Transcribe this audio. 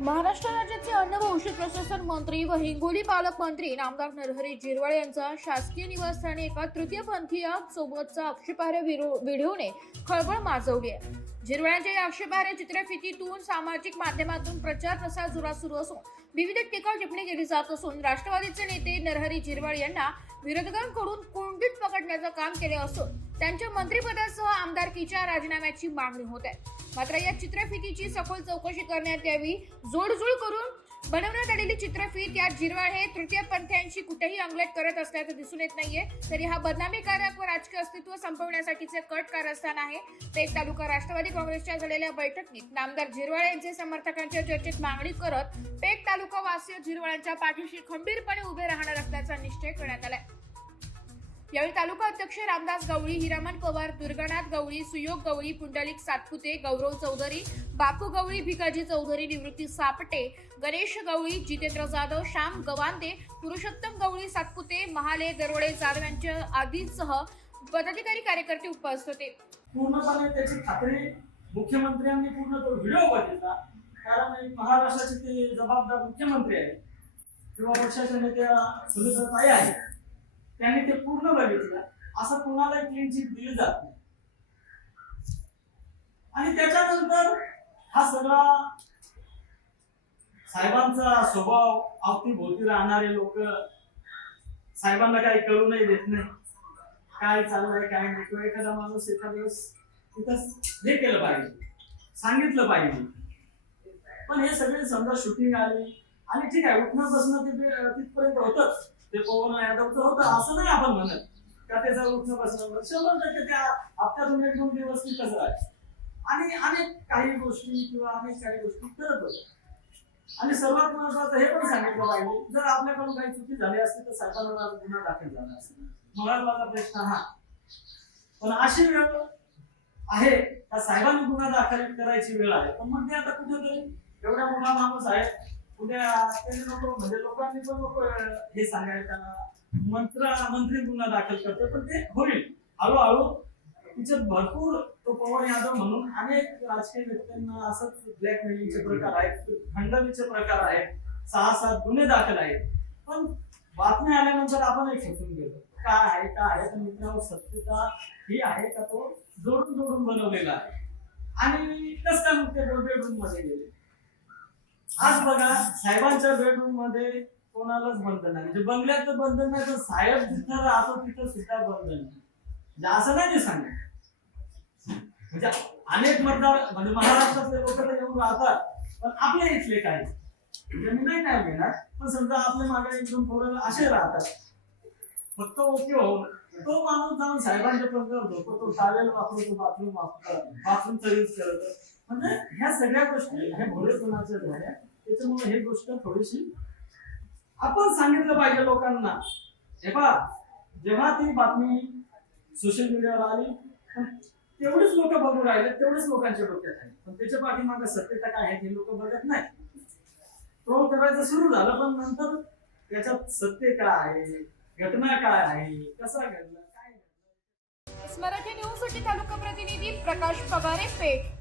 महाराष्ट्र राज्याचे अन्न व औषध प्रशासन मंत्री व हिंगोली पालकमंत्री नामदार नरहरी झिरवाळ यांचा शासकीय निवासस्थानी एका तृतीयपंथीय सोबतचा आक्षेपार्ह व्हिडिओने खळबळ माजवली आहे। झिरवाळांच्या या आक्षेपार्ह चित्रफितीतून सामाजिक माध्यमातून प्रचार प्रसार जोरात सुरू असून विविध टीका टिप्पणी केली जात असून राष्ट्रवादीचे नेते नरहरी झिरवाळ यांना विरोधकांकडून कोंडीत पकडण्याचं काम केले असून त्यांच्या मंत्रिपदासह आमदारकीच्या राजीनाम्याची मागणी होत आहे। मात्र या चित्रफितीची सखोल चौकशी करण्यात यावी। जोडजूळ करून बनवण्यात आलेली चित्रफित या झिरवाळ हे तृतीयपंथीयांशी कुठेही अंगलट करत असल्याचं दिसून येत नाहीये। तरी हा बदनामीकारक व राजकीय अस्तित्व संपवण्यासाठीचे कट कारस्थान आहे। पेठ तालुका राष्ट्रवादी काँग्रेसच्या झालेल्या बैठकीत नामदार झिरवाळ यांचे समर्थकांच्या चर्चेत मागणी करत पेठ तालुका वासीय झिरवाळांच्या पाठीशी खंबीरपणे उभे राहणार असल्याचा निश्चय करण्यात आलाय। यावेळी तालुका अध्यक्ष रामदास गवळी, हिरामन पवार, दुर्गानाथ गवळी, सुयोग गवळी, पुंडलिक सातपुते, गौरव चौधरी, बापू गवळी, भिकाजी चौधरी, निवृत्ती सापटे, गणेश गवळी, जितेंद्र जाधव, श्याम गवांदे, पुरुषोत्तम गवळी सातपुते, महाले दरोडे जाधव यांच्या आदींसह पदाधिकारी कार्यकर्ते उपस्थित होते। पूर्णपणे त्याची खात्री मुख्यमंत्र्यांनी पूर्ण तो व्हिडिओ बघितला, कारण महाराष्ट्राचे ते जबाबदार मुख्यमंत्री आहेत किंवा पक्षाच्या नेत्या सुनेत्राताई आहेत, त्यांनी ते पूर्ण बघितलं। असं कोणाला क्लीन चिट दिली जात नाही। आणि त्याच्यानंतर हा सगळा साहेबांचा स्वभाव, अवतीभोवती राहणारे लोक साहेबांना काही कळूनही देत नाही काय चाललंय काय नाही, किंवा एखादा माणूस एखाद्या वेळेस तिथं हे केलं पाहिजे, सांगितलं पाहिजे। पण हे सगळे समजा शूटिंग आली आणि ठीक आहे, उठणं बसणं तिथपर्यंत होतच, ते पवन यादवचं होतं असं नाही आपण म्हणत का त्याचं उठणं बसणं 100% त्या हप्त्यातून 1-2 दिवस तिथंच राहायचं आणि अनेक काही गोष्टी किंवा अनेक काही गोष्टी करत होतो। आणि सर्वात महत्वाचं हे पण सांगितलं पाहिजे, जर आपल्याकडून काही चुकी झाली असती तर साहेबांना गुन्हा दाखल झाला असता, महत्वाचा प्रश्न हा। पण अशी वेळ आहे का साहेबांनी गुन्हा दाखल करायची वेळ आहे, पण मग ते आता कुठेतरी एवढा मोठा माणूस आहे, उद्या त्यांनी नको म्हणजे लोकांनी पण नको हे सांगायला मंत्री गुन्हा दाखल करतो, पण ते होईल हळूहळू। तिच्यात भरपूर तो पवन यादव म्हणून अनेक राजकीय व्यक्तींना असंच ब्लॅकमेलिंगचे प्रकार आहेत, खंडणीचे प्रकार आहेत, 6-7 गुन्हे दाखल आहेत। पण बातमी आल्यानंतर आपण एक समजून घेतो काय आहे तर मित्रांनो, सत्यता ही आहे का तो जोडून बनवलेला आहे। आणि कसं काय मग ते बेडरूम मध्ये गेले, आज बघा साहेबांच्या बेडरूम मध्ये कोणालाच बंधन नाही, म्हणजे बंगल्याचं बंधन नाही, तर साहेब जिथं राहतो तिथं सुद्धा बंधन नाही, म्हणजे असं नाही सांगत। म्हणजे अनेक मतदार म्हणजे महाराष्ट्रातले लोक तर येऊन राहतात, पण आपल्या इथले काही म्हणजे मी नाही घेणार, पण समजा आपल्या मागे 1-2 पोरं असे राहतात, फक्त ओके हो तो माणूस जाऊन साहेबांच्या पदरावर झोपतो, टावेल वापरतो, बाथरूम वापरतो, बाथरूमचा यूज करतो। म्हणजे ह्या सगळ्या गोष्टी ह्या भोळेपणाच्या झाल्या, त्याच्यामुळे ही गोष्ट थोडीशी आपण सांगितलं पाहिजे लोकांना। हे पहा, जेव्हा ती बातमी सोशल मीडियावर आली तेवढेच लोक बघू राहिले, तेवढेच लोकांच्या डोक्यात आहे, पण त्याच्या पाठीमागे सत्यता काय आहे हे लोक बघत नाही। ट्रोल करायचं सुरू झालं, पण नंतर त्याच्यात सत्य काय आहे, घटना काय आहे, कसा घडला, काय घडलं। मराठी न्यूज साठी तालुका प्रतिनिधी प्रकाश पगारे, पेठ।